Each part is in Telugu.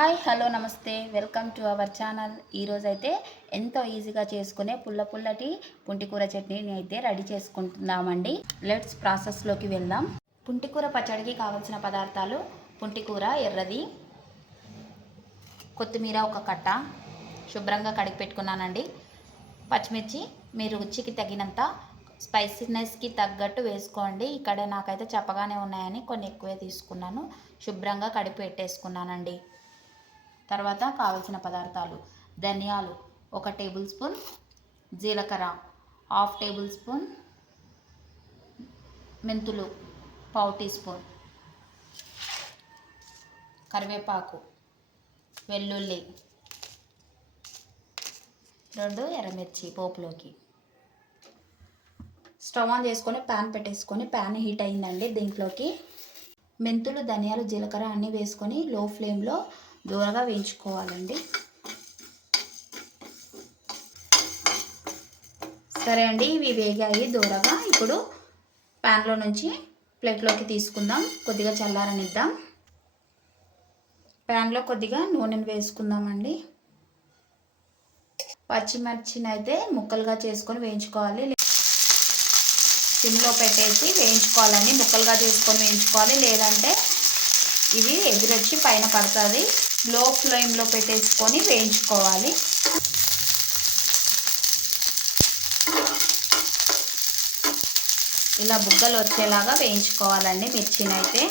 హాయ్ హలో నమస్తే వెల్కమ్ టు అవర్ ఛానల్. ఈరోజైతే ఎంతో ఈజీగా చేసుకునే పుల్లటి పుంటికూర చట్నీని అయితే రెడీ చేసుకుంటున్నామండి. లెట్స్ ప్రాసెస్లోకి వెళ్దాం. పుంటికూర పచ్చడికి కావాల్సిన పదార్థాలు: పుంటికూర ఎర్రది, కొత్తిమీర ఒక కట్ట శుభ్రంగా కడిగి పెట్టుకున్నానండి. పచ్చిమిర్చి మీ రుచికి తగినంత, స్పైసీనెస్కి తగ్గట్టు వేసుకోండి. ఇక్కడ నాకైతే చప్పగానే ఉన్నాయని కొన్ని ఎక్కువే తీసుకున్నాను. శుభ్రంగా కడిగి పెట్టేసుకున్నానండి. తర్వాత కావలసిన పదార్థాలు: ధనియాలు 1 టేబుల్ స్పూన్, జీలకర్ర 1/2 టేబుల్ స్పూన్, మెంతులు 1/4 టీ స్పూన్, కరివేపాకు, వెల్లుల్లి, 2 ఎర్రమిర్చి పోపులోకి. స్టవ్ ఆన్ చేసుకొని ప్యాన్ పెట్టేసుకొని ప్యాన్ హీట్ అయిందండి. దీంట్లోకి మెంతులు, ధనియాలు, జీలకర్ర అన్నీ వేసుకొని లో ఫ్లేమ్లో దూరగా వేయించుకోవాలండి. సరే అండి, ఇవి వేగాయి దూరగా. ఇప్పుడు ప్యాన్లో నుంచి ప్లేట్లోకి తీసుకుందాం. కొద్దిగా చల్లారనిద్దాం. ప్యాన్లో కొద్దిగా నూనెను వేసుకుందామండి. పచ్చిమిర్చిని అయితే ముక్కలుగా చేసుకొని వేయించుకోవాలి. సిమ్లో పెట్టేసి వేయించుకోవాలండి. ముక్కలుగా చేసుకొని వేయించుకోవాలి, లేదంటే ఇది ఎగిరొచ్చి పైన పడుతుంది. లో ఫ్లేమ్లో పెట్టేసుకొని వేయించుకోవాలి. ఇలా బుగ్గలు వచ్చేలాగా వేయించుకోవాలండి మిర్చిని అయితే.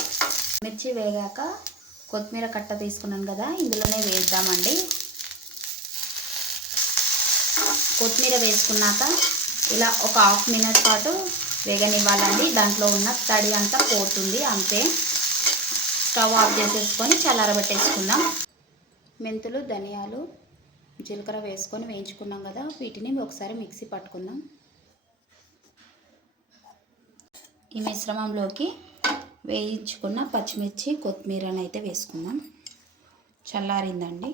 మిర్చి వేగాక కొత్తిమీర కట్ట తీసుకున్నాను కదా, ఇందులోనే వేద్దామండి. కొత్తిమీర వేసుకున్నాక ఇలా ఒక 1/2 మినిట్ పాటు వేగనివ్వాలండి. దాంట్లో ఉన్న తడి అంతా పోతుంది, అంతే. స్టవ్ ఆఫ్ చేసేసుకొని చల్లారబెట్టేసుకుందాం. మెంతులు, ధనియాలు, జీలకర్ర వేసుకొని వేయించుకున్నాం కదా, వీటిని ఒకసారి మిక్సీ పట్టుకుందాం. ఈ మిశ్రమంలోకి వేయించుకున్న పచ్చిమిర్చి, కొత్తిమీరని అయితే వేసుకుందాం. చల్లారిందండి.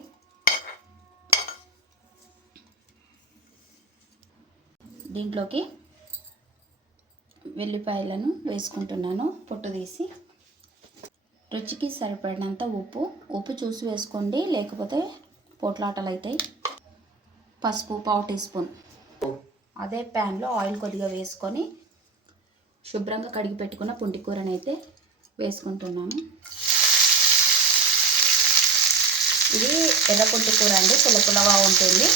దీంట్లోకి వెల్లిపాయలను వేసుకుంటున్నాను, పొట్టు తీసి. రుచికి సరిపడినంత ఉప్పు చూసి వేసుకోండి, లేకపోతే పోట్లాటలు అవుతాయి. పసుపు 1/4 టీ స్పూన్. అదే ప్యాన్లో ఆయిల్ కొద్దిగా వేసుకొని శుభ్రంగా కడిగి పెట్టుకున్న పుంటికూరని అయితే వేసుకుంటున్నాను. ఇది ఎర్ర పుంటికూర అండి, పుల్లగా ఉంటుంది.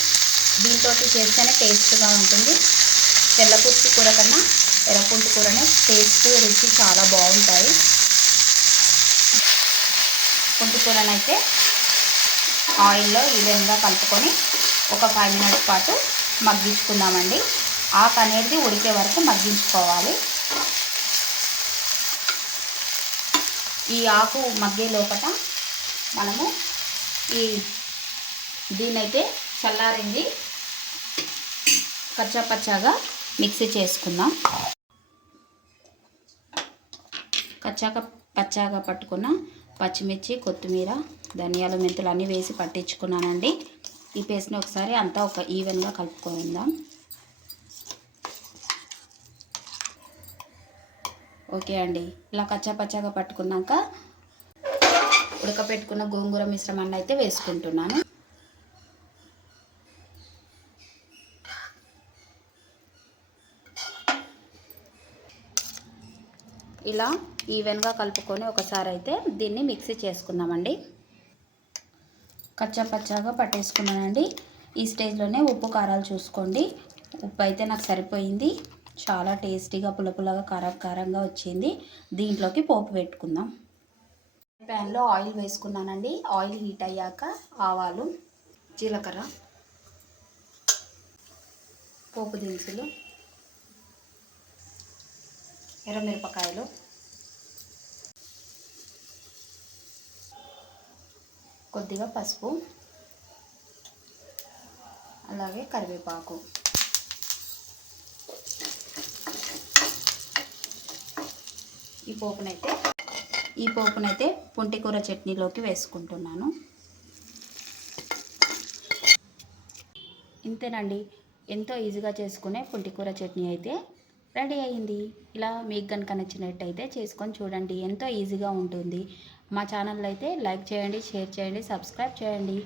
దీంతో చేస్తేనే టేస్ట్గా ఉంటుంది. తెల్ల పుంటికూర కన్నా ఎర్ర పుంటికూరనే టేస్ట్, రుచి చాలా బాగుంటాయి. పుంటికూరని అయితే ఆయిల్లో ఈవెన్గా కలుపుకొని ఒక 5 మినిట్స్ పాటు మగ్గించుకుందామండి. ఆకు అనేది ఉడికే వరకు మగ్గించుకోవాలి. ఈ ఆకు మగ్గే లోపల మనము దీనైతే చల్లారింది కచ్చాపచ్చాగా మిక్సీ చేసుకుందాం. పచ్చాగా పట్టుకున్న పచ్చిమిర్చి, కొత్తిమీర, ధనియాలు, మెంతులు అన్నీ వేసి పట్టించుకున్నానండి. ఈ పేస్ట్ని ఒకసారి అంతా ఒక ఈవెన్గా కలుపుకుందాం. ఓకే అండి, ఇలా కచ్చాపచ్చాగా పట్టుకున్నాక ఉడకపెట్టుకున్న గోంగూర మిశ్రమాన్ని అయితే వేసుకుంటున్నాను. ఇలా ఈవెన్గా కలుపుకొని ఒకసారి అయితే దీన్ని మిక్సీ చేసుకుందామండి. కచ్చాపచ్చాగా పట్టేసుకున్నానండి. ఈ స్టేజ్లోనే ఉప్పు కారాలు చూసుకోండి. ఉప్పు అయితే నాకు సరిపోయింది. చాలా టేస్టీగా పుల్లగా కారంగా వచ్చింది. దీంట్లోకి పోపు పెట్టుకుందాం. ప్యాన్లో ఆయిల్ వేసుకున్నానండి. ఆయిల్ హీట్ అయ్యాక ఆవాలు, జీలకర్ర, పోపు దినుసులు, ఎర్రమిరపకాయలు, కొద్దిగా పసుపు, అలాగే కరివేపాకు. ఈ పోపునైతే పుంటికూర చట్నీలోకి వేసుకుంటున్నాను. ఇంతేనండి, ఎంతో ఈజీగా చేసుకునే పుంటికూర చట్నీ అయితే రెడీ అయ్యింది. ఇలా మీకు కనుక నచ్చినట్టయితే చేసుకొని చూడండి. ఎంతో ఈజీగా ఉంటుంది. మా ఛానల్ అయితే లైక్ చేయండి, షేర్ చేయండి, సబ్స్క్రైబ్ చేయండి.